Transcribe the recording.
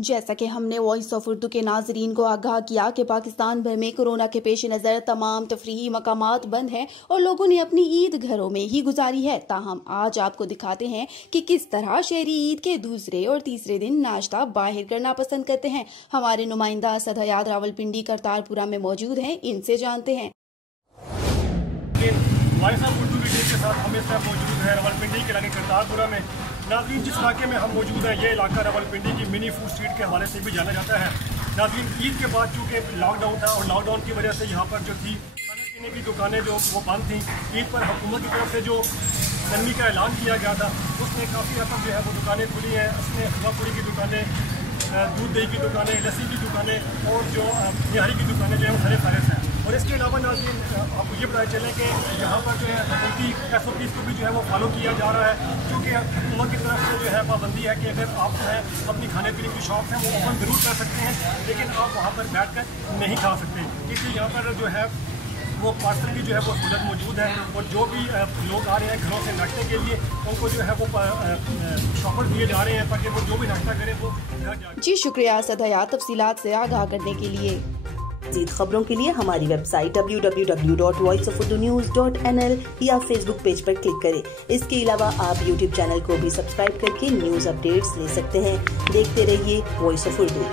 जैसा कि हमने वॉइस ऑफ उर्दू के नाजरीन को आगाह किया कि पाकिस्तान भर में कोरोना के पेश नज़र तमाम तफरीही मकामात बंद हैं और लोगों ने अपनी ईद घरों में ही गुजारी है। ताहम आज आपको दिखाते हैं कि किस तरह शहरी ईद के दूसरे और तीसरे दिन नाश्ता बाहर करना पसंद करते हैं। हमारे नुमाइंदा असद हयात रावलपिंडी करतारपुरा में मौजूद हैं, इनसे जानते हैं। वॉइस ऑफ उर्दू वीडियो के साथ हम इस टाइम मौजूद हैं रावलपिंडी के इलाके करतारपुरा में। नाज़रीन, जिस इलाके में हम मौजूद हैं ये इलाका रावलपिंडी की मिनी फूड स्ट्रीट के हवाले से भी जाना जाता है। नाज़रीन, ईद के बाद चूँकि लॉकडाउन था और लॉकडाउन की वजह से यहाँ पर जो थी खाने पीने की दुकानें जो वो बंद थी। ईद पर हुकूमत की तरफ से जो नरमी का ऐलान किया गया था उसमें काफ़ी हद तक जो है वो दुकानें खुली हैं। उसमें हलवा पूड़ी की दुकानें, दूध दही की दुकानें, लस्सी की दुकानें और जो निहारी की दुकानें जो है वो सारे फारिस हैं। और इसके अलावा नाज़रीन, आपको ये पता चले कि यहाँ पर जो है उनकी SOPs को भी जो है वो फॉलो किया जा रहा है, क्योंकि हुकूमत की तरफ से जो है पाबंदी है कि अगर आप जो है अपनी खाने पीने की शॉप है वो ओपन ज़रूर कर सकते हैं, लेकिन आप वहाँ पर बैठ कर नहीं खा सकते। इसलिए यहाँ पर जो है वो पार्सल की जो है वो सहूलत मौजूद है और जो भी लोग आ रहे हैं घरों से नाश्ते के लिए उनको जो है वो शॉपर दिए जा रहे हैं ताकि वो जो भी नाश्ता करें वो घर जाए। जी शुक्रिया असद हयात तफसीलात से आगाह करने के लिए। मज़ीद खबरों के लिए हमारी वेबसाइट www.voiceofurdunews.nl या फेसबुक पेज पर क्लिक करें। इसके अलावा आप यूट्यूब चैनल को भी सब्सक्राइब करके न्यूज़ अपडेट्स ले सकते हैं। देखते रहिए वॉइस ऑफ उर्दू।